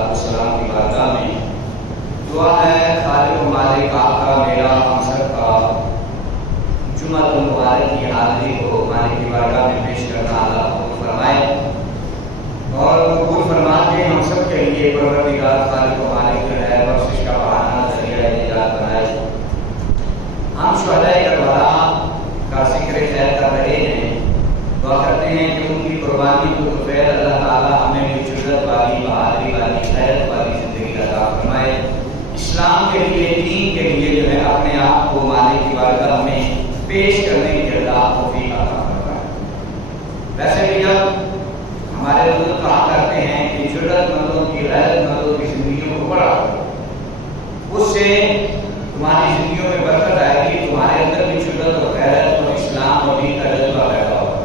السلام کی بارگاہ میں دعا ہے خالق و مالک آپ کا میرا ہم سب کا جمعہ المبارک کی حاضری کو مالک کی بارگاہ میں پیش کرنا اللہ قبول فرمائے اور قبول فرما کے ہم سب کے لیے پروردگار خالق و مالک جو ہے بخشش کا بہانہ ذریعہ نجات بنائے۔ ہم شہدائے کربلا کا ذکر خیر کر رہے ہیں، دعا کرتے ہیں کہ ان کی قربانی کو بخیر اللہ تعالیٰ ہمیں بھی جرت والی بہادری والی خیرت والی زندگی عطا فرمائے، اسلام کے لیے دین کے لیے جو ہے اپنے آپ کو مالک کی بارگاہ میں پیش کرنے کی اللہ توفیق عطا فرمائے۔ ویسے بھی جب ہمارے بزرگ کہا کرتے ہیں کہ جرت مندوں کی غیرت مندوں کی زندگیوں کو بڑھا کرو، اس سے تمہاری زندگیوں میں برکت آئے گی، تمہارے اندر بھی جرت اور غیرت اور اسلام اور دین کا جذبہ پیدا ہوگا۔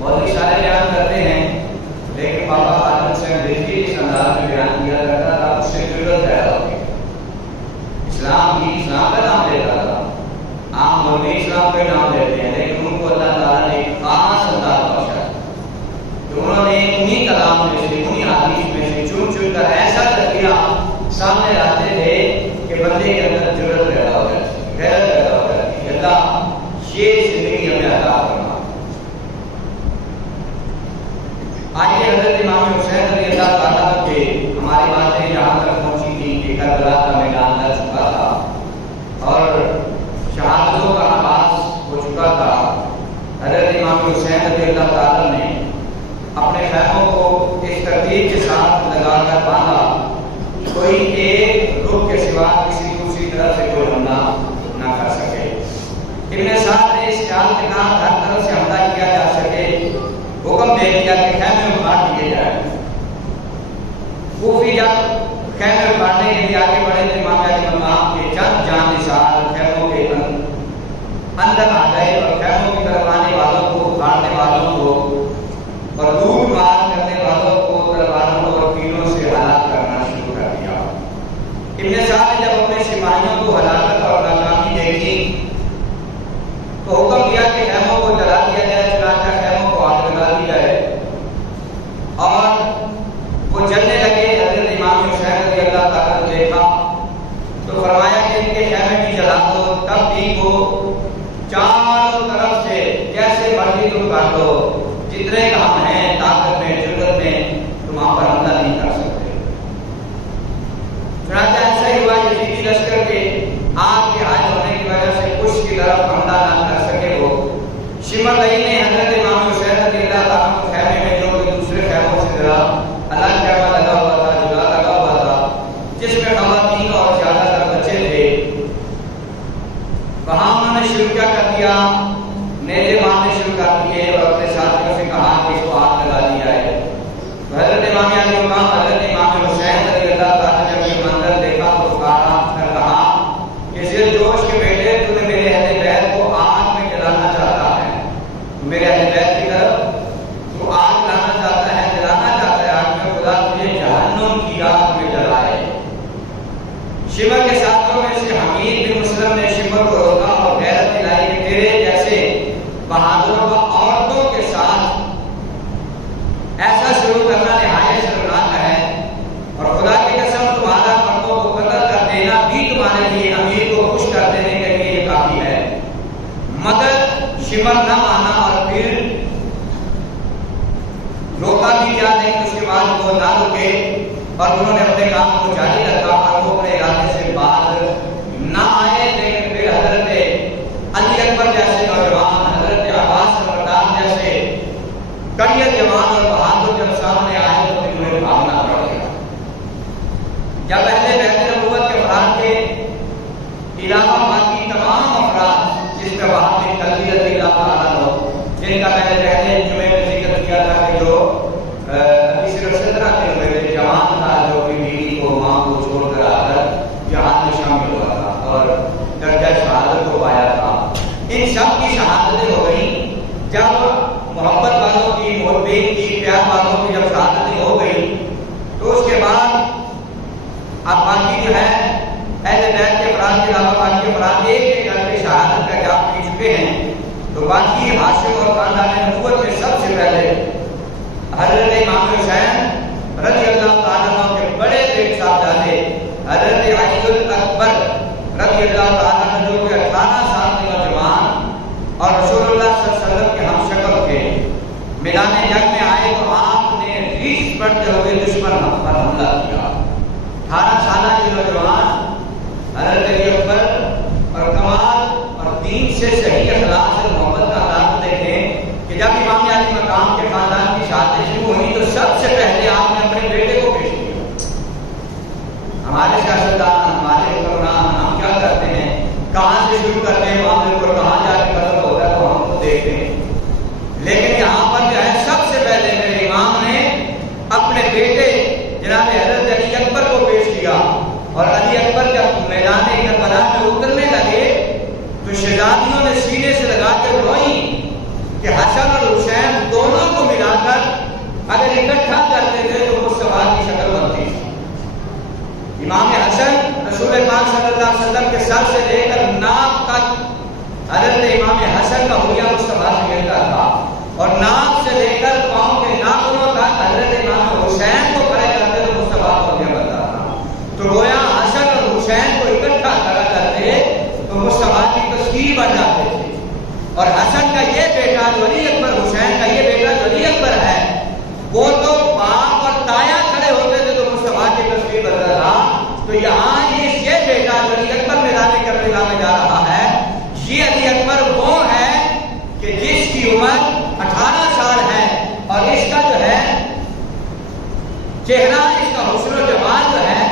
بہت سارے بیان کرتے ہیں لیکن بابا عالم سے دیکھیے اس انداز میں بیان کیا کرتا تھا، اس سے جرت پیدا ہوگی، اسلام کا نام لیتا تھا، عام لوگ اسلام کا نام لیتے ہیں لیکن ان کو اللہ تعالیٰ نے ایک خاص انداز بخشا کہ انہوں نے انہیں کلام میں سے انہیں حدیث میں سے چن کر ایسا تذکرہ سامنے لاتے تھے کہ بندے کے اندر جرت پیدا ہو جاتی، غیرت پیدا ہو جاتی، اللہ یہ زندگی ہمیں عطا فرما۔ آج حضرت امام حسین رضی اللہ تعالیٰ کے ہماری باتیں جہاں تک پہنچی تھی کہ کربلا کا میدان جا چکا تھا اور شہادتوں کا آغاز ہو چکا تھا، حضرت امام حسین رضی اللہ تعالیٰ نے اپنے خیموں کو اس ترتیب کے ساتھ لگا کر باندھا، کوئی ایک رخ کے سوا کسی دوسری طرف سے کوئی حملہ نہ کر سکے۔ ابن سعد نے اس خیال کے ساتھ ہر طرف سے حملہ کیا جا سکے حکم دے دیا کہ خیمے اٹھا دیے جائیں۔ کوفی جب خیمے اٹھانے کے لیے آگے بڑھے تو امام علی مقام کے چند جانثار خیموں کے اندر آ گئے اور خیموں کی طرف آنے والوں کو، اکھاڑنے والوں کو اور لوٹ مار کرنے والوں کو تلواروں اور تیروں سے ہلاک کرنا شروع کر دیا۔ ابن سعد نے جب اپنے سپاہیوں کو ہلاکت اور ناکامی دیکھی تو حکم دیا کہ خیموں کو جلا دیا جائے، چنانچہ خیموں کو آگ لگا دی جائے اور وہ جلنے لگے۔ حضرت امام حسین رضی اللہ تعالیٰ نے دیکھا تو فرمایا کہ ان کے خیمے بھی جلا دو، تب بھی وہ چاروں طرف سے جیسے مرضی تم کر دو، جتنے کا ہم ہیں طاقت میں جرت میں تم ہم پر حملہ نہیں کر سکتے۔ چنانچہ ایسا ہی ہوا، یزیدی لشکر کے آگ کے حائل ہونے کی وجہ سے پشت کی طرف حملہ نہ کر سکے وہ شمر لئی نے حضرت امام حسین رضی اللہ تعالیٰ کو خیمے میں جو کہ دوسرے خیموں سے ذرا الگ خیمہ لگا ہوا تھا، جدا لگا ہوا تھا، جس میں خواتین اور زیادہ تر بچے تھے، وہاں انہوں نے شروع کیا کر دیا، نیزے مارنے شروع کر دیے اور اپنے ساتھیوں سے کہا کہ اس کو آگ لگا دی جائے۔ تو حضرت امام علی مقام حضرت امام حسین رضی اللہ تعالیٰ نے جب یہ منظر دیکھا تو کہا کہ ذل جوش کے بیٹے تو نے میرے اہل بیت کو آگ میں جلانا چاہتا ہے، میرے اہل بیت کی طرف تو آگ لانا چاہتا ہے، جلانا چاہتا ہے آگ میں، خدا تجھے جہنم کی آگ میں جلائے۔ شمر کے ساتھیوں میں سے حمید بن مسلم نے شمر کو روکا اور غیرت دلائی کہ تیرے جیسے بہادروں کا عورتوں کے ساتھ ایسا شروع کرنا نہایت شرمناک ہے، اور خدا کی قسم تمہارا مردوں کو قتل کر دینا بھی تمہارے لیے امیر کو خوش کر دینے کے لیے یہ کافی ہے، مگر شمر نہ مانا اور پھر روکا بھی کیا نہیں، اس کے بعد وہ نہ رکے اور انہوں نے اپنے کام کو جاری رکھا اور وہ اپنے ارادے سے باز نہ آئے۔ لیکن پھر حضرت علی اکبر جیسے نوجوان، حضرت عباس سمردار جیسے کڑیت جوان اور بہادر جب سامنے آئے تو پھر انہیں بھاگنا پڑ گیا۔ جب اہل بیت نبوت کے افراد کے علاوہ باقی تمام افراد جس میں وہاں کی تقدیر رضی اللہ تعالیٰ ہو، جن کا میں نے پہلے جمعے میں ذکر کیا تھا کہ جو ابھی صرف 17 کے ہوئے تھے، جوان تھا جو اپنی بیوی کو ماں کو چھوڑ کر آ کر جہاد میں شامل ہوا تھا اور درجہ شہادت کو پایا تھا، ان سب کی شہادتیں ہو گئی۔ جب محبت والوں کی، محبت کی، پیار والوں کی جب شہادتیں ہو گئی تو اس کے بعد اب باقی جو ہے اہل بیت کے افراد کے علاوہ باقی افراد ایک ایک کر کے شہادت کا جام پی چکے ہیں، تو باقی ہاشم اور خاندان نبوت میں سب سے پہلے حضرت امام حسین رضی اللہ تعالیٰ عنہ کے بڑے بیٹے صاحبزادے حضرت علی الاکبر رضی اللہ تعالیٰ عنہ جو کہ 18 سال کے نوجوان اور رسول اللہ صلی اللہ علیہ وسلم کے ہم شکل تھے، میدان جنگ میں آئے تو آپ نے ریس بڑھتے ہوئے دشمن پر حملہ کیا۔ 18 سالہ کے نوجوان حضرت علی اکبر اور کمال اور دین سے صحیح اخلاق سے محبت کا تعلق دیکھیں کہ جب امام علی مقام کے خاندان کی شادی شروع ہوئی تو سب سے پہلے آپ نے اپنے بیٹے کو پیش کیا۔ ہمارے سیاستدان، ہمارے حکمران ہم کیا کرتے ہیں، کہاں سے شروع کرتے ہیں معاملے کو، کہاں جا کے ختم ہوتا ہے تو ہم کو دیکھتے ہیں، لیکن یہاں پر جو ہے سب سے پہلے میرے امام نے اپنے بیٹے جناب حضرت علی اکبر کو پیش کیا۔ اور علی اکبر جب میدان کربلا میں اترنے لگے تو شہزادیوں نے سینے سے لگا کے روئی کہ حسن اور حسین دونوں کو ملا کر اگر اکٹھا کرتے تھے تو مصطفیٰ کی شکل بنتی تھی۔ امام حسن رسول پاک صلی اللہ علیہ وسلم کے سر سے لے کر ناک تک حضرت امام حسن کا حلیہ مصطفیٰ سے ملتا تھا، اور ناک سے لے کر پاؤں کے ناخنوں تک حضرت امام حسین کو کھڑے کرتے تو مصطفیٰ کا حلیہ بنتا تھا۔ تو گویا حسن اور حسین کو اکٹھا کھڑا کرتے تو مصطفیٰ کی تصویر بن جاتے تھے۔ اور حسن کا یہ بیٹا جو علی اکبر، حسین کا یہ بیٹا جو علی اکبر ہے، وہ تو باپ اور تایا کھڑے ہوتے تھے تو مصطفیٰ کی تصویر بنتا تھا۔ تو یہاں یہ بیٹا جو علی اکبر میدان کربلا میں جا رہا ہے، یہ علی اکبر وہ ہے کہ جس کی عمر 18 سال ہے اور اس کا جو ہے چہرہ، اس کا حسن و جمال جو ہے،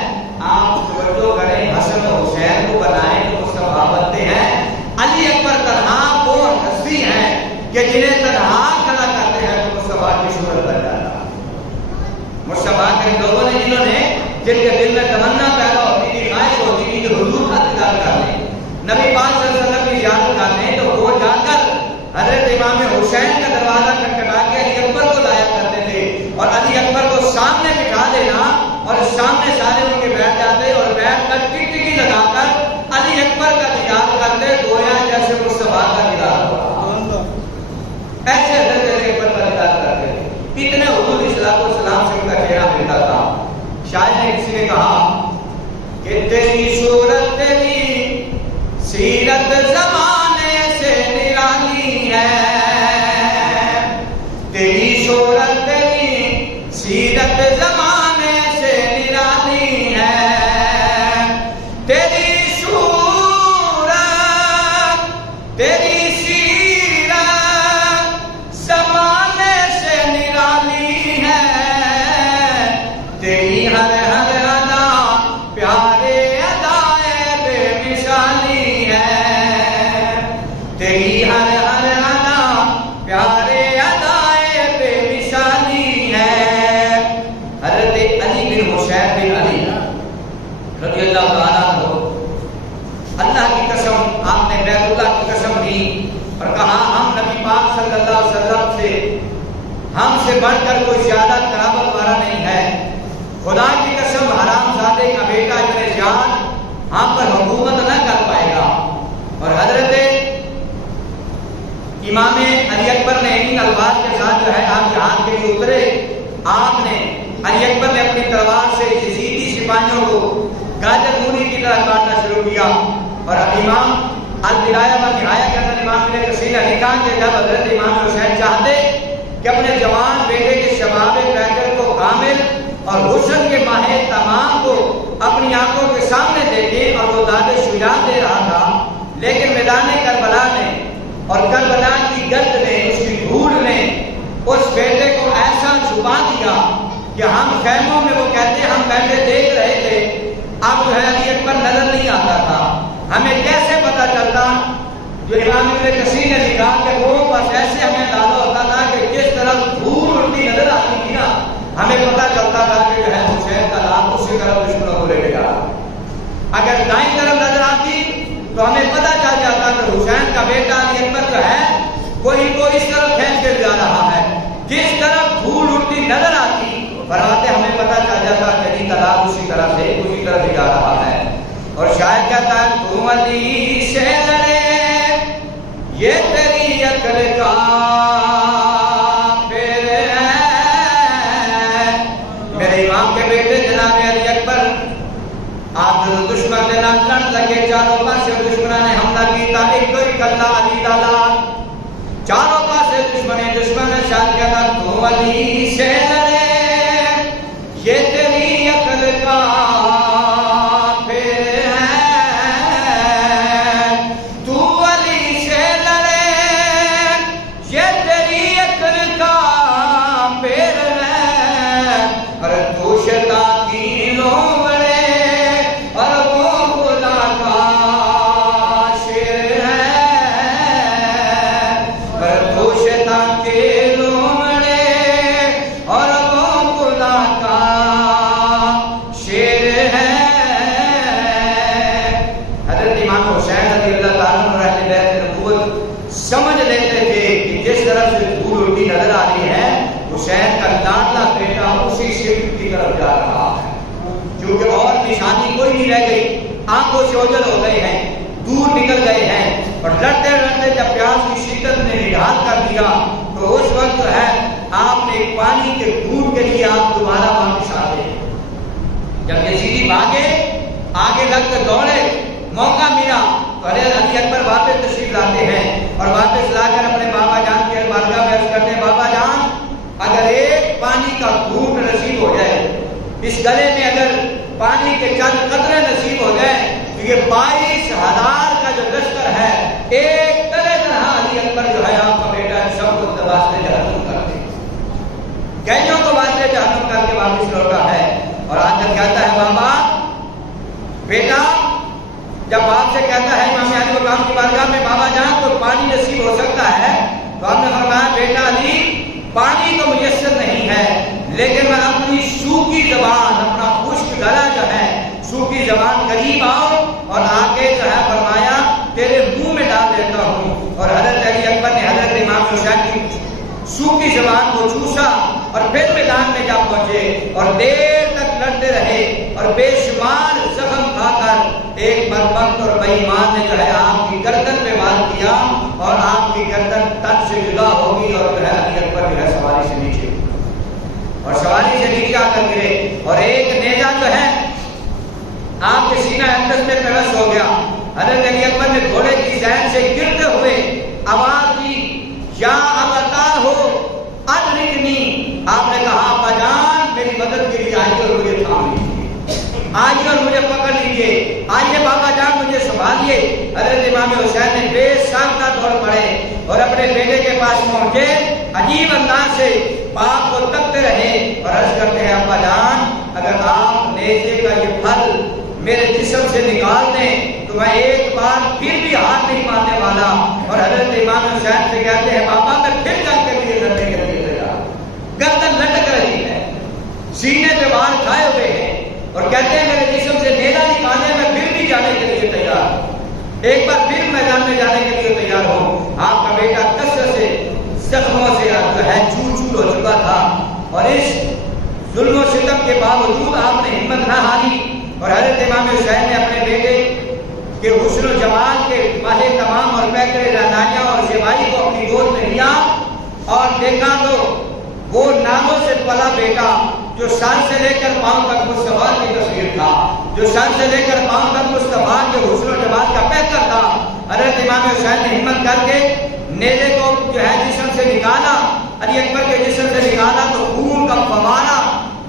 آپ توجہ کریں، حسن و حسین کو بنائیں تو مصطفیٰ بنتے ہیں۔ علی اکبر تنہا وہ ہستی ہیں کہ جنہیں تنہا کھڑا کرتے ہیں تو مصطفیٰ کی صورت بن جاتا ہے۔ مصطفیٰ کے لوگوں نے جن کے دل میں تمنا پیدا ہوتی تھی، خواہش ہوتی تھی کہ حضور کا دیدار کر لیں، نبی پاک صلی اللہ علیہ وسلم کی زیارت کر لیں، تو وہ جا کر حضرت امام حسین کا دروازہ کھٹکھٹا کے علی اکبر کو لایا کرتے تھے، اور علی اکبر کو سامنے بٹھا دینا اور سامنے سارے ان کے بیٹھ جاتے اور بیٹھ کر ٹکٹکی لگا کر علی اکبر کا دیدار کرتے، گویا جیسے مصطفیٰ کا دیدار ہو رہا، ایسے حضرت علی اکبر کا دیدار کرتے تھے۔ اتنے حضور صلی اللہ علیہ وسلم سے ان کا چہرہ ملتا تھا۔ شاید نے کسی نے کہا کہ تیری صورت تیری سیرت زمانے سے نرالی ہے، تیری صورت تیری سیرت زمانے سے نرالی ہے، تیری صورت تیری سیرت زمانے سے نرالی ہے، تیری ہر ہر ادا پیارے ادائے بے مثالی ہے، تیری ہر ہر ادا پیارے ادائے بے مثالی ہے۔ حضرت علی بن حسین بن علی رضی اللہ تعالیٰ عنہ، اللہ کی قسم، آپ نے بیت اللہ کی قسم دی اور کہا ہم نبی پاک صلی اللہ علیہ وسلم سے، ہم سے بڑھ کر کوئی زیادہ قرابت والا نہیں ہے، خدا کی قسم حرام زادے کا بیٹا ابن زیاد ہم پر حکومت نہ کر پائے گا۔ اور حضرت امام علی اکبر نے ان الفاظ کے ساتھ جو ہے آپ جہاد کے لیے اترے، آپ نے علی اکبر نے اپنی تلوار سے یزیدی سپاہیوں کو گاجر مولی کی طرح کاٹنا شروع کیا۔ اور امام البدایہ و نہایہ کے اندر امام ابن کثیر نے لکھا کہ جب حضرت امام حسین چاہتے کہ اپنے جوان بیٹے کے شباب پیکر کو کامل اور حسن کے ماہر تمام کو اپنی آنکھوں کے سامنے دیکھے، اور وہ داد شجاعت دے رہا تھا، لیکن میدان کربلا نے اور کربلا کی گرد نے، اس کی دھوڑ نے اس بیٹے کو ایسا چھپا دیا کہ ہم خیموں میں، وہ کہتے ہیں ہم بیٹھے دیکھ رہے تھے، اب جو ہے علی اکبر نظر نہیں آتا تھا، ہمیں کیسے پتا چلتا؟ جو امام ابن کثیر نے لکھا کہ وہ بس ایسے ہمیں اندازہ ہوتا تھا کہ جس طرح دھوڑ اڑتی نظر آتی تھی نا، ہمیں پتا چلتا تھا کہ جو ہے حسین کا لاکھ اسی طرف دشمنوں کو لے کے جا رہا۔ اگر دائیں طرف نظر آتی تو ہمیں پتا چل جاتا کہ حسین کا بیٹا علی اکبر جو ہے کوئی کو اس طرف کھینچ کے جا رہا ہے، جس طرف دھوڑ اڑتی نظر آتی فرماتے ہمیں پتا چل جاتا کہ علی کا لاکھ اسی طرف سے اسی طرف جا رہا ہے۔ اور شاید کہتا ہے تم علی سے لڑے یہ تیری عقل کا پھر ہے، امام کے بیٹے جناب علی اکبر آپ جو دشمن کے نام لڑ لگے، چاروں پاس سے دشمنوں نے حملہ کیتا، ایک تو ایک اللہ علی دالا، چاروں پاس سے دشمن نے شان کیا تو علی سے لڑے، یہ تیری عقل کا پھر ہے، تو علی سے لڑے، یہ تیری عقل کا پھر ہے، اور تو شیطان کی لو سمجھ لیتے تھے کہ جس طرف سے دھول اڑتی نظر آ رہی ہے حسین کا لاڈلا بیٹا اسی شرک کی طرف جا رہا ہے، کیونکہ اور نشانی کوئی نہیں رہ گئی، آنکھوں سے اوجھل ہو گئے ہیں، دور نکل گئے ہیں، اور لڑتے لڑتے جب پیاس کی شدت نے نڈھال کر دیا تو اس وقت جو ہے آپ نے پانی کے گھونٹ کے لیے آپ دوبارہ واپس آ گئے۔ جب یزیدی بھاگے آگے لگ کر دوڑے، موقع ملا تو علی اکبر واپس تشریف لاتے ہیں اور واپس لا کر اپنے بابا جان کے بارگاہ میں عرض کرتے ہیں، بابا جان اگر ایک پانی کا گھونٹ نصیب ہو جائے، اس گلے میں اگر پانی کے چند قطرے نصیب ہو جائے تو یہ 22,000 کا جو لشکر ہے ایک طرح علی اکبر جو ہے آپ کا بیٹا سب کو واسطے جہنم کر دے، کئیوں کو واسطے جہنم کر کے واپس لوٹا ہے۔ اور آج جب کہتا ہے بابا بیٹا، جب باپ سے کہتا ہے امام علی مقام کی بارگاہ میں بابا جان تو پانی نصیب ہو سکتا ہے، تو آپ نے فرمایا بیٹا علی پانی تو میسر نہیں ہے، لیکن میں اپنی سوکھی زبان، اپنا خشک گلا جو ہے سوکھی زبان قریب آؤ اور آگے جو ہے فرمایا تیرے منہ میں ڈال دیتا ہوں۔ اور حضرت علی اکبر نے حضرت امام حسین کی سوکھی زبان کو چوسا اور پھر میدان میں جا پہنچے اور دیر تک لڑتے رہے اور بے شمار زخم کھا کر ایک بدبخت اور بے ایمان نے جو ہے آپ کی گردن پہ وار کیا اور آپ کی گردن تن سے جدا ہوگی اور جو ہے علی اکبر جو ہے سواری سے نیچے اور سواری سے نیچے آ کر گرے اور ایک نیزہ جو ہے آپ کے سینہ اقدس میں پیوست ہو گیا۔ حضرت علی اکبر نے گھوڑے کی زین سے گرتے ہوئے آواز دی، یا ابتا ہو ادرکنی، آپ نے کہا ابا جان میری مدد کے لیے آئیے اور مجھے تھام لیجیے، آئیے اور مجھے پکڑ لیجیے، آئیے بابا جان مجھے سنبھالیے۔ حضرت امام حسین نے بے ساختہ دوڑ پڑے اور اپنے بیٹے کے پاس پہنچے، عجیب انداز سے باپ کو تکتے رہے اور عرض کرتے ہیں ابا جان اگر آپ نیزے کا یہ پھل میرے جسم سے نکال دیں تو میں ایک بار پھر بھی ہاتھ نہیں مارنے والا۔ اور حضرت امام حسین سے کہتے ہیں بابا میں پھر جنگ کے لیے لڑنے کے لیے تیار، گردن لٹک رہی ہے، سینے پہ بال کھائے ہوئے ہیں اور کہتے ہیں میرے جسم سے نیزہ نکالنے میں پھر بھی جانے کے لیے تیار، ایک بار پھر میدان میں جانے کے لیے تیار ہوں۔ آپ کا بیٹا کثرت سے زخموں سے جو ہے چور چور ہو چکا تھا اور اس ظلم و ستم کے باوجود آپ نے ہمت نہ ہاری اور حضرت امام حسین نے اپنے بیٹے کے حسن و جمال کے ماہے تمام اور پیکرے رعنائیاں اور زیبائی کو اپنی گود میں لیا اور دیکھا تو وہ ناموں سے پلا بیٹا جو سر سے لے کر پاؤں تک مصطفیٰ کی تصویر تھا، جو سر سے لے کر پاؤں تک مصطفیٰ کے حسن و جمال کا پیکر تھا۔ حضرت امام حسین نے ہمت کر کے نیزے کو جو ہے جسم سے نکالا، علی اکبر کے جسم سے نکالا تو خون کا فوارہ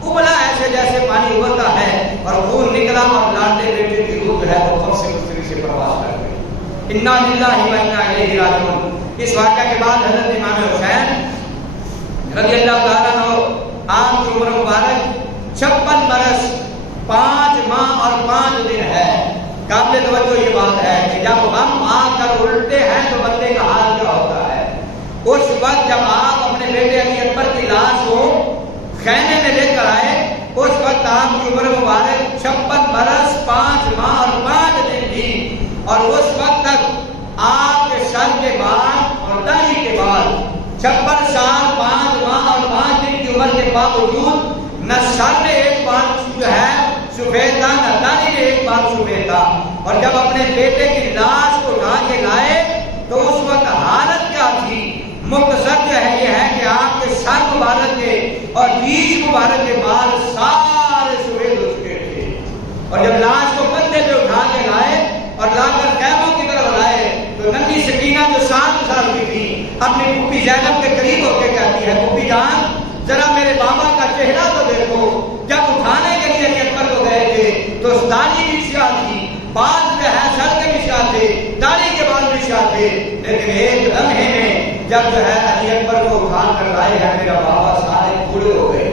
ابلا ایسے جیسے پانی ابلتا ہے اور خون نکلا اور لاڈلے بیٹے کی روح جو ہے وہ کب سے مستری سے پرواز کر گئی۔ انا للہ و انا الیہ راجعون۔ اس واقعہ کے بعد حضرت امام حسین رضی اللہ تعالیٰ عنہ آپ کی عمر مبارک 56 برس 5 ماہ اور 5 دن ہے۔ قابل توجہ یہ بات ہے کہ جب ہم آ کر الٹے ہیں تو بندے کا حال کیا ہوتا ہے۔ اس وقت جب آپ اپنے بیٹے علی اکبر کی لاش کو خیمے میں لے کر آئے اس وقت آپ کی عمر مبارک 56 برس 5 ماہ اور 5 دن تھی اور اس وقت تک آپ کے سر کے بال اور داڑھی کے بال 56 سال 5 ماہ اور 5 دن کی عمر کے باوجود نہ سر میں ایک بال جو ہے سفید تھا نہ داڑھی میں ایک بال سفید تھا۔ اور جب اپنے بیٹے کی لاش کو اٹھا کے لائے تو اس وقت حالت کیا تھی؟ مختصر جو ہے یہ ہے کہ آپ کے سر مبارک کے اور بیچ مبارک کے بال تو داڑھی بھی سیاہ تھی، بال جو ہے سر کے بھی سیاہ تھے، داڑھی کے بال بھی سیاہ تھے، لیکن ایک لمحے میں جب جو ہے علی اکبر کو اٹھا کر لائے ہیں میرا بابا سارے بوڑھے ہو گئے۔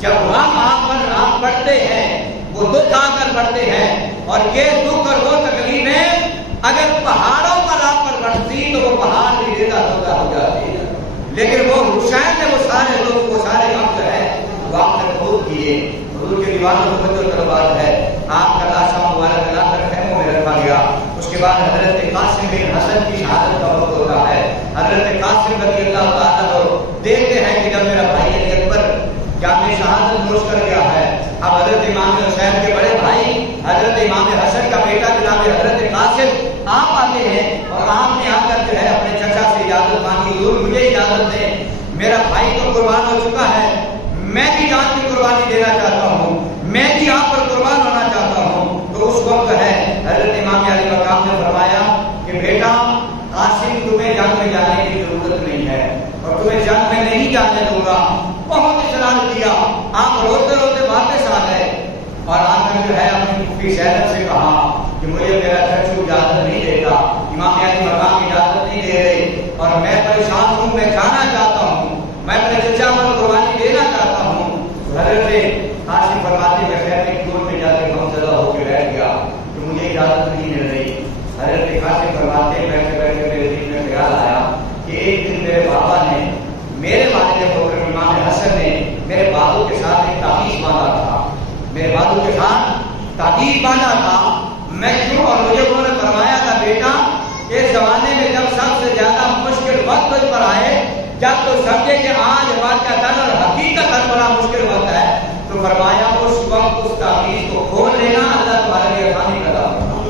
جب غم آپ پر رام پڑتے ہیں، وہ دکھ آ کر پڑتے ہیں، اور یہ دکھ اور وہ تکلیفیں اگر پہاڑوں پر آپ پر بڑھتی تو وہ پہاڑ بھی ریزہ سودا ہو جاتے ہیں، لیکن وہ حسین نے وہ سارے لوگ وہ سارے غم جو ہے وہ آپ نے خود کیے۔ حضور کے دیوانوں کو جو طلبات ہے، آپ کا لاشا مبارک لا کر خیموں میں رکھا گیا۔ اس کے بعد حضرت قاسم بن حسن کی شہادت کا وقت ہوتا ہے۔ حضرت قاسم رضی اللہ تعالیٰ عنہ دیکھتے ہیں کہ جب میرا بھائی علی اکبر جامع شہادت نوش کر گیا ہے، اب حضرت امام حسین کے بڑے بھائی حضرت امام حسن کا بیٹا جناب حضرت قاسم آپ آتے ہیں، اور آپ نے آ کر جو ہے اپنے چچا سے اجازت مانگی، حضور مجھے اجازت دیں، میرا بھائی تو قربان ہو چکا ہے، میں بھی جان کی قربانی دینا چاہتا ہوں، میں بھی آپ پر قربان ہونا چاہتا ہوں۔ تو اس وقت ہے حضرت امام علی مقام نے فرمایا کہ بیٹا قاسم تمہیں جنگ میں جانے کی ضرورت نہیں ہے، اور تمہیں جنگ میں نہیں جانے دوں گا۔ بہت اصرار کیا، آپ روتے روتے واپس آ گئے، اور آ کر جو ہے اپنی پھوپھی زینب سے کہا کہ مجھے میرا چچو اجازت نہیں دیتا، امام علی مقام اجازت نہیں دے رہے، اور میں پریشان ہوں، میں جانا چاہتا ہوں، میں اپنے چچا پر قربانی دینا چاہتا ہوں۔ حضرت قاسم فرماتے میں خیر کی دور میں جا کے غمزدہ ہو کے بیٹھ گیا کہ مجھے اجازت نہیں مل رہی۔ حضرت قاسم فرماتے بیٹھے بیٹھے میرے دل میں خیال آیا کہ ایک دن میرے بابا نے، میرے والد محترم امام حسن نے میرے بازو کے ساتھ ایک تعویذ باندھا تھا، میرے بازو کے ساتھ تعویذ باندھا تھا، میں کیوں، اور مجھے انہوں نے فرمایا تھا بیٹا اس زمانے میں جب سب سے زیادہ مشکل وقت تجھ پر آئے، جب تو سمجھے کہ آج واقعتاً اور حقیقتاً بڑا مشکل وقت ہے، تو فرمایا اس وقت اس تعویذ کو کھول لینا، اللہ تمہارے لیے آسانی پیدا کرنا۔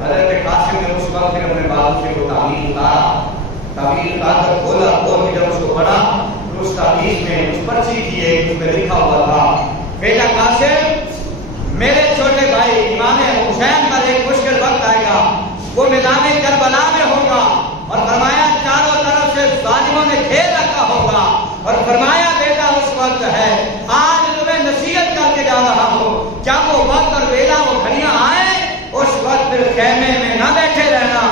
حضرت قاسم نے اس وقت پھر اپنے بازو سے وہ تعویذ اتارا، تعویذ اتار کر کھولا، کھول کے جب اس کو پڑھا تو اس تعویذ میں اس پرچی تھی ایک، اس میں لکھا ہوا تھا بیٹا قاسم میرے چھوٹے بھائی امام حسین پر ایک مشکل وقت آئے گا، وہ میدان کربلا میں ہوگا، اور فرمایا چاروں طرف سے ظالموں نے گھیر رکھا ہوگا، اور فرمایا بیٹا اس وقت ہے آج تمہیں نصیحت کر کے جا رہا ہوں، جب وہ وقت اور ویلا وہ گھڑیاں آئے اس وقت پھر خیمے میں نہ بیٹھے رہنا،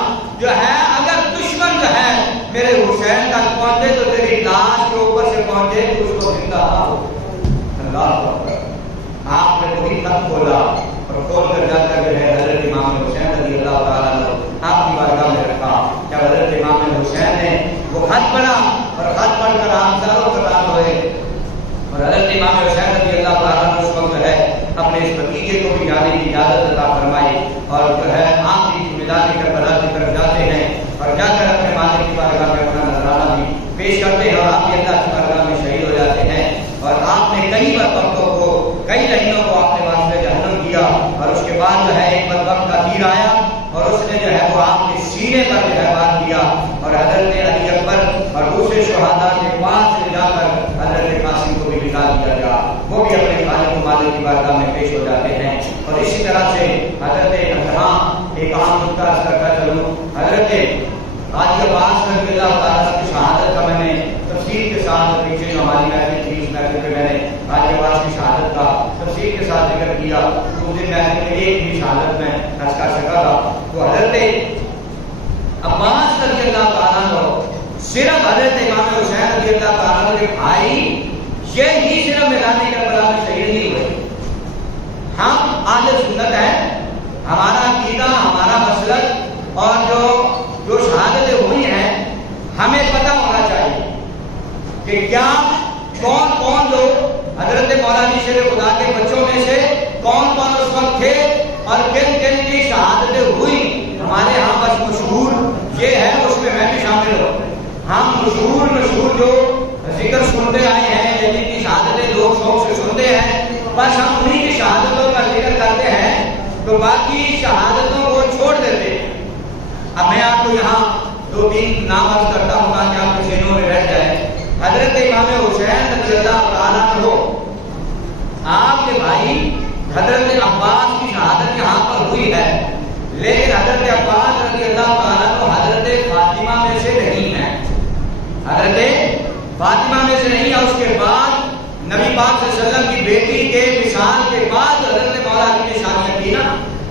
جو ہے اگر دشمن جو ہے میرے حسین تک پہنچے تو تیری لاش کے اوپر سے پہنچے تو اس کو زندہ نہ ہو۔ اللہ اکبر۔ آپ نے وہی خط کھولا، اور کھول کر جا کر جو ہے حضرت امام حسین رضی اللہ تعالیٰ عنہ آپ کی بارگاہ میں رکھا۔ جب حضرت امام حسین نے وہ خط پڑھا اور خط پڑھ کر آپ ساروں قرآن ہوئے، اور حضرت امام حسین رضی اللہ تعالیٰ عنہ اس وقت ہے اپنے اس بھتیجے کو بھی جانے کی اجازت عطا فرمائی، اور جو ہے آپ بھی میدان کربلا کی طرف جاتے ہیں، اور جا کر اپنے مالک کی بارگاہ میں اپنا نذرانہ بھی پیش کرتے ہیں، اور آپ بھی اللہ کی بارگاہ میں شہید ہو جاتے ہیں۔ اور آپ نے کئی وقتوں کو، کئی لہنوں کو آپ نے واسطے جہنم کیا، اور اس کے بعد جو ہے ایک بدبخت کا تیر آیا اور اس نے جو ہے وہ آپ کے سینے پر جو ہے وار کیا، اور حضرت علی اکبر اور دوسرے شہداء کے پاس سے جا کر حضرت قاسم کو بھی نکال دیا گیا، وہ بھی اپنے خالق و مالک کی بارگاہ میں پیش ہو جاتے ہیں۔ اور اسی طرح سے حضرت انتہا ایک عام نکتہ عرض کرتا چلوں، حضرت حاجی عباس رضی اللہ تعالیٰ کی شہادت کا میں نے تفصیل کے ساتھ پیچھے جو ہماری محفل تھی اس محفل پہ میں نے حاجی عباس کی شہادت کا تفصیل کے ساتھ ذکر کیا، تو مجھے محفل میں ایک بھی شہادت میں عرض کر سکا تھا۔ تو حضرت عباس رضی اللہ تعالیٰ عنہ صرف حضرت امام حسین رضی اللہ تعالیٰ عنہ کے بھائی یہی صرف میدان کربلا میں شہید نہیں ہوئے۔ ہم اہل سنت ہیں، ہمارا عقیدہ، ہمارا مسلک، اور جو شہادتیں ہوئی ہیں ہمیں پتہ ہونا چاہیے کہ کیا کون کون لوگ حضرت مولانا شیر خدا کے بچوں میں سے کون کون اس وقت تھے، اور کن کن کی شہادتیں ہوئی۔ ہمارے ہاں بس مشہور یہ ہے، اس میں میں بھی شامل ہوں، ہم مشہور جو ذکر سنتے آئے ہیں، جن کی شہادتیں لوگ شوق سے سنتے ہیں، بس ہم انہیں کی شہادتوں کا ذکر کرتے ہیں، تو باقی شہادتوں کو چھوڑ دیتے ہیں۔ اب میں آپ کو یہاں دو تین نام عرض کرتا ہوں تاکہ آپ کے ذہنوں میں بیٹھ جائے۔ حضرت امام حسین رضی اللہ تعالیٰ عنہ، آپ کے بھائی حضرت عباس کی شہادت یہاں پر ہوئی ہے، لیکن حضرت عباس رضی اللہ تعالیٰ عنہ حضرت فاطمہ میں سے نہیں ہے، حضرت فاطمہ میں سے نہیں ہے۔ اس کے بعد نبی پاک صلی اللہ علیہ وسلم کی بیٹی کے وصال کے بعد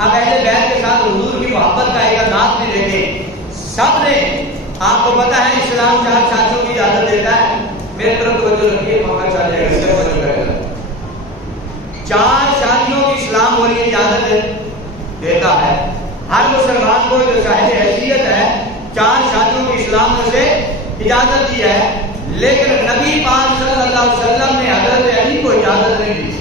اب اہل بیت کے ساتھ حضور کی محبت کا ایک انداز بھی دیکھیں. سب نے, آپ کو پتا ہے اسلام 4 شادیوں کی اجازت دیتا ہے. میرے طرف توجہ رکھیے, موقع چل جائے گا, توجہ کرے گا. 4 شادیوں کی اسلام والی اجازت دیتا ہے. ہر مسلمان کو جو صاحب حیثیت ہے 4 شادیوں کی اسلام میں سے اجازت دی ہے. لیکن نبی پاک صلی اللہ علیہ وسلم نے حضرت علی کو اجازت نہیں دی.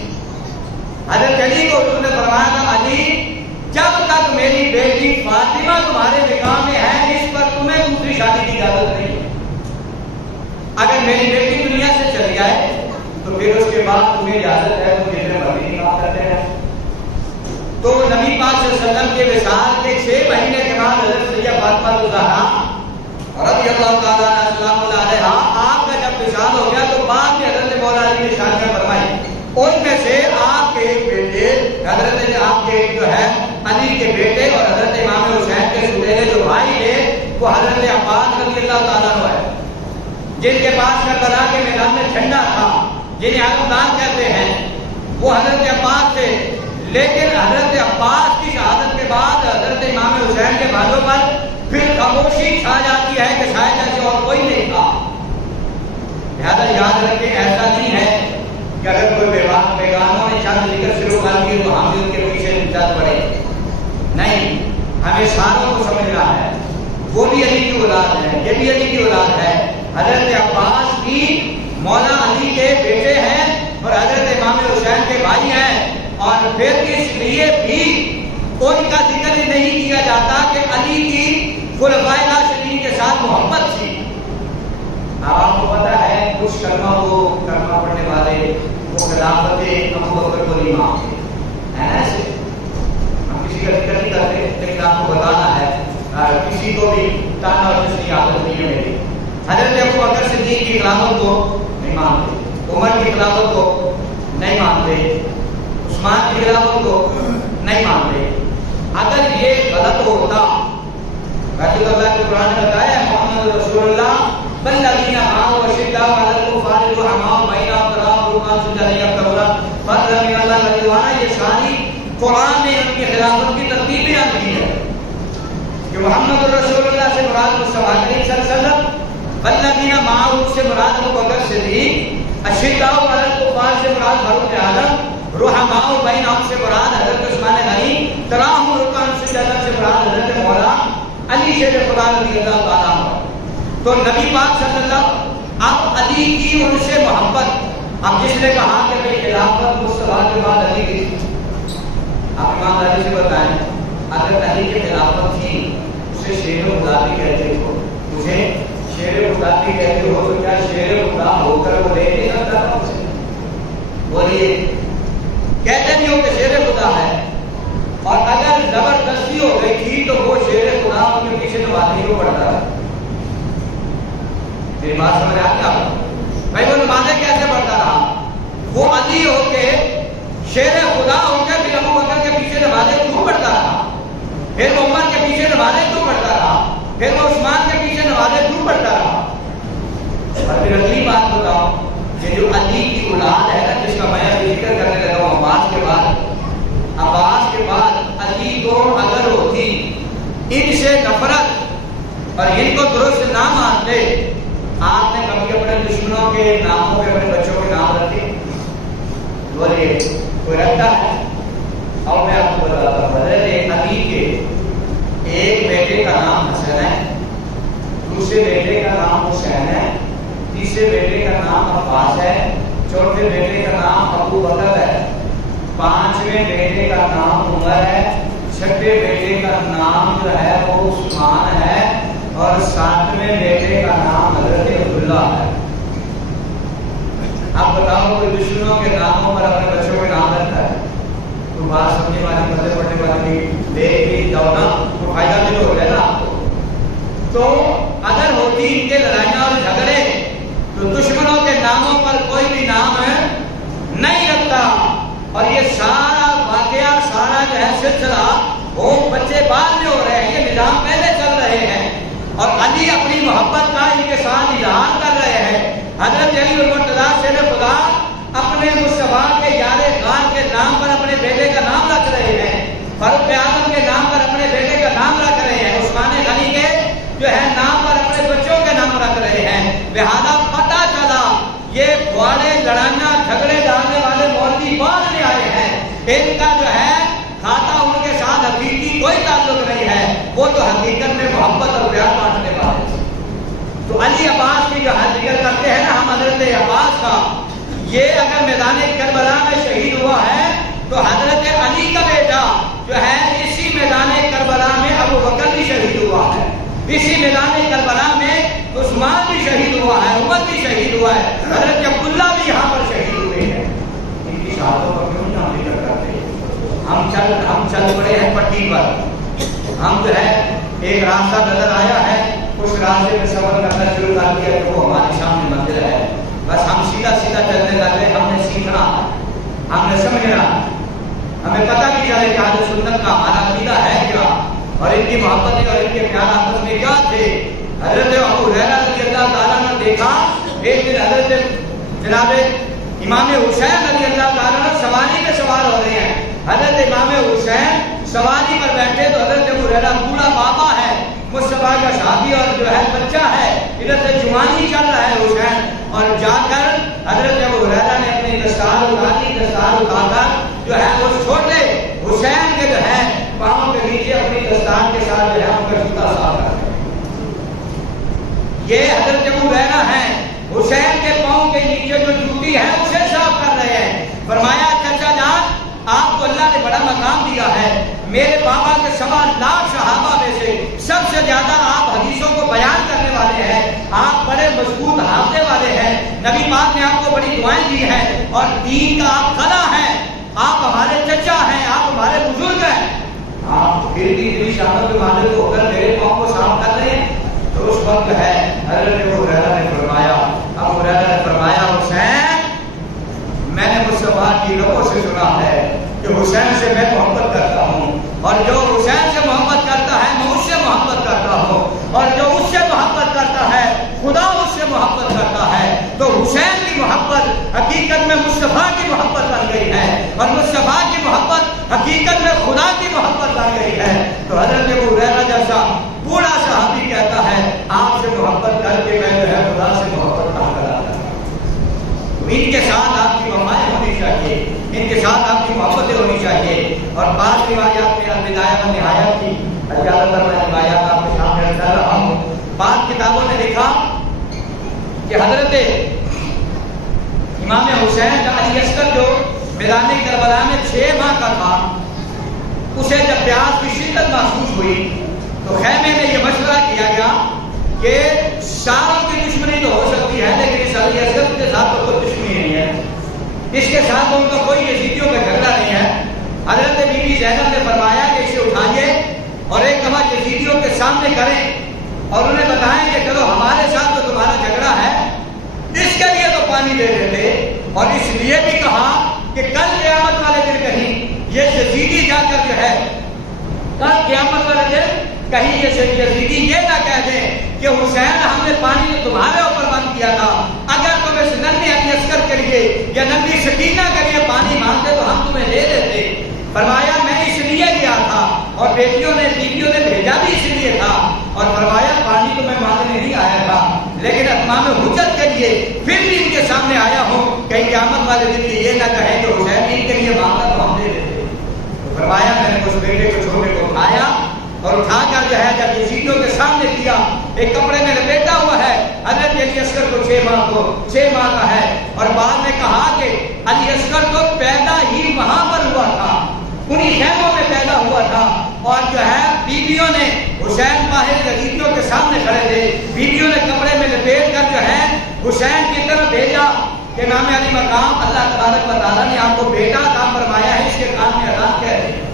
حضرت علی کو انہوں نے فرمایا تھا, علی جب تک میری بیٹی فاطمہ تمہارے نکاح میں ہے اس پر تمہیں دوسری شادی کی اجازت نہیں. اگر میری بیٹی دنیا سے چلی جائے تو پھر اس کے بعد تمہیں اجازت ہے تم جتنے مرضی نکاح کرتے ہیں. تو نبی پاک صلی اللہ علیہ وسلم کے وصال کے 6 مہینے کے بعد حضرت سیدہ فاطمہ الزہرا رضی اللہ تعالیٰ عنہا آپ کا جب وصال ہو گیا تو بعد میں حضرت مولا علی نے شادیاں فرمائی. ان میں سے آپ کے ایک بیٹے حضرت آپ کے جو ہے علی کے بیٹے اور حضرت امام حسین کے سوتیلے جو بھائی تھے وہ حضرت عباس رضی اللہ تعالیٰ عنہ ہے, جن کے پاس کربلا کے میدان میں جھنڈا تھا, جنہیں علمدان کہتے ہیں, وہ حضرت عباس تھے. لیکن حضرت عباس کی شہادت کے بعد حضرت امام حسین کے بھائیوں پر پھر خاموشی چھا جاتی ہے کہ شاید ایسے اور کوئی نہیں تھا. لہٰذا یاد رکھیں, ایسا نہیں ہے کہ اگر کوئی بیگانوں نے چند ذکر شروع کر دی تو ہم بھی ان کے پیچھے چل پڑے. نہیں, ہمیں ساروں کو سمجھنا ہے وہ بھی علی کی اولاد ہے, یہ بھی علی کی اولاد ہے. حضرت عباس بھی مولا علی کے بیٹے ہیں اور حضرت امام حسین کے بھائی ہیں. اور پھر اس لیے بھی ان کا ذکر نہیں کیا جاتا کہ علی کی خلفائے راشدین کے ساتھ محبت تھی. آپ کو پتا ہے کچھ کلمہ پڑھنے والے وہ خلافت ابو بکر کو نہیں مانتے ہیں. ہم کسی کا ذکر نہیں کرتے, لیکن آپ کو بتانا ہے کسی کو بھی تانا اور کی عادت نہیں ہے میری. حضرت ابو بکر صدیق کی خلافت کو نہیں مانتے, عمر کی خلافت کو نہیں مانتے, عثمان کی خلافت کو نہیں مانتے. اگر یہ غلط ہوتا, رسول اللہ کے قرآن نے بتایا محمد رسول اللہ والذین آمنوا اشداء علی الکفار رحماء بینہم تراہم رکعا سجدا یبتغون فضلا من اللہ ورضوانا. یہ ساری قرآن نے ان کی خلافت کی ترتیب بیان کی ہے کہ محمد رسول اللہ سے مراد مصطفیٰ کریم صلی اللہ علیہ وسلم, والذین معہ سے مراد ابو بکر صدیق, اشداء علی الکفار سے مراد فاروق اعظم, رحماء بینہم سے مراد حضرت عثمان غنی, تراہم رکعا سجدا سے مراد حضرت مولا علی شیر خدا رضی اللہ تعالیٰ عنہ. تو نبی پاک صلی اللہ اب علی کی ان سے محبت. اب جس نے کہا کہ بھئی خلافت مصطفیٰ کے بعد علی کی, آپ امام علی سے بتائیں اگر علی کی خلافت تھی اسے شیر خدا بھی کہتے ہو, مجھے شیر خدا بھی کہتے ہو, تو کیا شیر خدا ہو کر وہ لے نہیں سکتا تھا اسے؟ بولیے, کہتے نہیں ہو کہ شیر خدا ہے, اور اگر زبردستی ہو گئی تھی تو وہ شیر خدا ان کے پیچھے نمازی کو پڑھتا ہے. میری بات سمجھ آتی آپ بھائی, وہ نمازیں کیسے پڑھتا رہا؟ وہ علی ہو کے شیر خدا ہو کے پھر ابو بکر کے پیچھے نمازیں کیوں پڑھتا رہا, پھر وہ عمر کے پیچھے نمازیں کیوں پڑھتا رہا, پھر وہ عثمان کے پیچھے نمازیں کیوں پڑھتا رہا؟ اور پھر اگلی بات بتاؤ کہ جو علی کی اولاد ہے نا, جس کا میں ابھی ذکر کرنے لگا ہوں, عباس کے بعد علی کو اگر ہوتی ان سے نفرت اور ان کو درست نہ مانتے, آپ نے کبھی اپنے دشمنوں کے ناموں پہ اپنے بچوں کے نام رکھے؟ بولیے, کوئی رکھتا ہے؟ اور میں آپ کو بتاتا ہوں, حضرت علی کے ایک بیٹے کا نام حسن ہے, دوسرے بیٹے کا نام حسین ہے, تیسرے بیٹے کا نام عباس ہے, چوتھے بیٹے کا نام ابو بکر ہے, پانچویں بیٹے کا نام عمر ہے, چھٹے بیٹے کا نام جو ہے وہ عثمان ہے, اور ساتویں بیٹے کا نام حضرت عبداللہ ہے. اب بتاؤ کوئی دشمنوں کے ناموں پر اپنے بچوں کے نام رکھتا ہے تو بات سمجھنے والی, مطلب پڑھنے والی دیکھ بھی جاؤ نا, تو فائدہ بھی تو ہو جائے نا آپ کو. تو اگر ہوتی ان کے لڑائیاں اور جھگڑے تو دشمنوں کے ناموں پر کوئی بھی نام نہیں رکھتا. اور یہ سارا واقعہ, سارا جو ہے سلسلہ, وہ بچے بعد میں ہو رہے ہیں, یہ نظام پہلے چل رہے ہیں, اور علی اپنی محبت کا ان کے ساتھ اظہار کر رہے ہیں. حضرت علی المرتضیٰ شیر خدا اپنے مصطفیٰ کے یار غار کے نام پر اپنے بیٹے کا نام رکھ رہے ہیں. فاروق اعظم ان کا جو ہے کھاتا ان کے ساتھ حقیقی کوئی تعلق نہیں ہے، وہ تو حقیقت میں محبت اور پیار بانٹنے والے تھے۔ تو علی عباس کی جو ذکر کرتے ہیں نا ہم حضرت عباس کا، یہ اگر میدان کربلا میں شہید ہوا ہے تو حضرت علی کا بیٹا جو ہے اسی میدان کربلا میں ابو بکر بھی شہید ہوا ہے، اسی میدان کربلا میں عثمان بھی شہید ہوا ہے، عمر بھی شہید ہوا ہے، حضرت عبداللہ بھی یہاں پر شہید ہوئے ہیں۔ ان کی شہادتوں پر کیوں نہیں ہم ذکر کرتے؟ ہم چل پڑے ہیں پٹی پر، ہم جو ہے ایک راستہ نظر آیا ہے، اس راستے میں سفر کرنا شروع کر دیا کہ وہ ہمارے سامنے منزل ہے، بس ہم سیدھا سیدھا چلنے لگے۔ ہم نے سیکھنا، ہم نے سمجھنا، ہمیں پتہ بھی چلے کہ اہل سنت کا ہمارا عقیدہ ہے کیا، اور ان کی محبتیں اور ان کے پیار آپس میں کیا تھے۔ حضرت ابو ہریرہ رضی اللہ تعالیٰ نے دیکھا ایک دن حضرت جناب امام حسین رضی اللہ تعالیٰ نے سواری پہ سوار ہو رہے ہیں، حضرت امام حسین سواری پر بیٹھے تو حضرت ابو ہریرہ بوڑھا بابا ہے، مصطفیٰ کا شادی اور جو ہے بچہ ہے، ادھر سے جوانی چل رہا ہے حسین، اور جا کر حضرت ابو ہریرہ نے اپنی دستار اتاری، دستار اٹھا کر جو ہے وہ چھوٹے حسین کے جو ہے پاؤں کے نیچے اپنی دستار کے ساتھ جو ہے ان کا جوتا صاف کر دیا۔ یہ حضرت ابو ہریرہ ہیں، حسین کے پاؤں کے نیچے جو جوتی ہے اسے صاف کر رہے ہیں۔ فرمایا چچا جان آپ کو اللہ نے بڑا مقام دیا ہے، میرے بابا کے 1.25 لاکھ صحابہ میں سے سب سے زیادہ آپ حدیثوں کو بیان کرنے والے ہیں، آپ بڑے مضبوط حافظے والے ہیں، نبی پاک نے آپ کو بڑی دعائیں دی ہیں، اور دین کا آپ کھڑا ہیں، آپ ہمارے چچا ہیں، آپ ہمارے بزرگ ہیں، آپ پھر بھی اتنی شامت کے مالک ہو کر میرے پاؤں کو صاف کر رہے ہیں۔ تو اس وقت ہے حضرت ابو ہریرہ نے فرمایا، ابو ہریرہ نے فرمایا حسین میں نے مصطفیٰ کی لوگوں سے سنا ہے کہ حسین سے میں محبت کرتا ہوں، اور جو حسین سے محبت کرتا ہے میں اس سے محبت کرتا ہوں، اور جو اس سے محبت کرتا ہے خدا اس سے محبت کرتا ہے۔ تو حسین کی محبت حقیقت میں مصطفیٰ کی محبت بن گئی ہے، اور مصطفیٰ کی محبت حقیقت میں خدا کی محبت بن گئی ہے۔ تو حضرت ابو ہریرہ جیسا بوڑھا صحابی کہتا ہے آپ سے محبت کر کے میں جو ہے خدا سے محبت کر کر آتا ہوں۔ ان کے ساتھ آپ کی وفائیں ہونی چاہیے، ان کے ساتھ آپ کی محبتیں ہونی چاہیے۔ اور بعض روایات میں البدایہ و نہایہ کی زیادہ تر میں روایات آپ کے سامنے رکھ رہا ہوں۔ بعض کتابوں نے لکھا کہ حضرت امام حسین کا علی اصغر جو میدان کربلا میں 6 ماہ کا تھا، اسے جب پیاس کی شدت محسوس ہوئی تو خیمے میں یہ مشورہ کیا گیا کہ ساروں کی دشمنی تو ہو سکتی ہے لیکن اس علی اصغر کے ساتھ تو کوئی دشمنی نہیں ہے، اس کے ساتھ ان کا کوئی یزیدیوں کا جھگڑا نہیں ہے۔ حضرت بی بی زینب نے فرمایا کہ اسے اٹھائیے اور ایک دفعہ یزیدیوں کے سامنے کریں اور انہیں بتائیں کہ چلو ہمارے ساتھ تو تمہارا جھگڑا ہے، اس کے لیے تو پانی دے دیتے، اور اس لیے بھی کہا کہ کل قیامت والے دن کہیں یہ یزیدی جا کر جو ہے کل قیامت والے دن کہیں یہ یزیدی یہ نہ کہہ دیں کہ حسین ہم نے پانی تمہارے اوپر بند کیا تھا، اگر تم اس ننھی علی اصغر کے لیے یا ننھی سکینہ کے لیے پانی مانگتے تو ہم تمہیں دے دیتے۔ فرمایا میں اس لیے گیا تھا اور بیٹیوں نے بیویوں نے بھیجا بھی اس لیے تھا، اور فرمایا پانی تو میں مانگنے نہیں آیا تھا لیکن اتمام حجت کے لیے پھر بھی ان کے سامنے آیا ہوں کہیں قیامت والے دن یہ نہ کہیں کہ حسین ان کے لیے مانگا تو ہم دے دیتے۔ فرمایا میں نے اس بیٹے کو چھوٹے کو اٹھایا اور اٹھا کر جو ہے جب یزیدیوں کے سامنے کیا، ایک کپڑے میں لپیٹا ہوا ہے، حضرت علی اصغر کو 6 ماہ کا ہے، اور بعد میں کہا کہ علی اصغر کو پیدا ہی وہاں پر ہوا تھا، انہی خیموں میں پیدا ہوا تھا، اور جو ہے بیویوں نے حسین باہر یزیدیوں کے سامنے کھڑے تھے، بیویوں نے کپڑے میں لپیٹ کر جو ہے حسین کی طرف بھیجا کہ امام علی مقام اللہ تبارک و تعالیٰ نے آپ کو بیٹا عطا فرمایا ہے، اس کے کان میں اذان کہہ رہے ہیں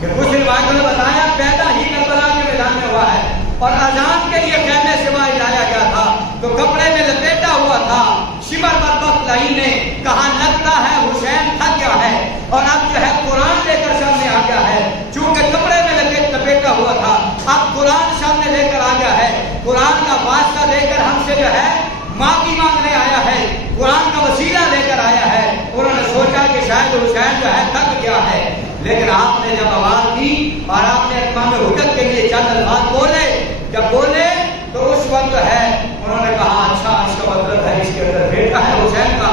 کہ کچھ روایتوں نے بتایا پیدا ہی کربلا کے میدان میں ہوا ہے، اور اذان کے لیے خیمے سے باہر لایا گیا تھا تو کپڑے میں لپیٹا ہوا تھا۔ شمر بدبخت لئی نے کہا لگتا ہے حسین تھک گیا ہے اور اب جو ہے قرآن لے کر سامنے آ گیا ہے، چونکہ کپڑے میں لپیٹا ہوا تھا اب قرآن سامنے لے کر آ گیا ہے، قرآن کا واسطہ لے کر ہم سے جو ہے معافی مانگنے آیا ہے، قرآن کا وسیلہ لے کر آیا ہے۔ انہوں نے سوچا کہ شاید حسین جو ہے تھک گیا ہے، لیکن آپ نے جب آواز دی اور آپ نے اتمام حجت کے لیے چند الفاظ بولے، جب بولے تو اس وقت ہے انہوں نے کہا اچھا اس کا مطلب ہے اس کے اندر بیٹا ہے حسین کا،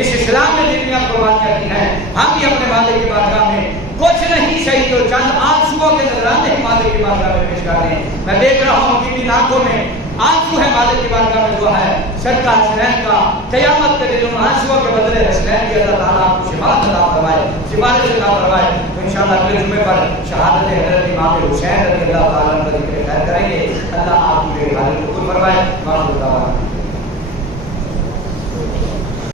اس اسلام نے جتنی قربانیاں دی ہیں ہم بھی اپنے مالک کی بارگاہ میں کچھ نہیں صحیح تو چند آنسوؤں کے نذرانے ہی مالک کی بارگاہ میں پیش کر دیں. میں دیکھ رہا ہوں کہ ان آنکھوں میں آنسو ہے مالک کی بارگاہ میں جو ہے صدقہ حسنین کا. قیامت کے دن آنسوؤں کے بدلے حسنین کی اللہ تعالیٰ آپ کو شفا عطا فرمائے, سفارش عطا فرمائے. تو انشاءاللہ اگلے جمعے پر شہادت حضرت امام حسین رضی اللہ تعالیٰ عنہ کا ذکر خیر کریں گے. اللہ آپ کی حاضری قبول فرمائے.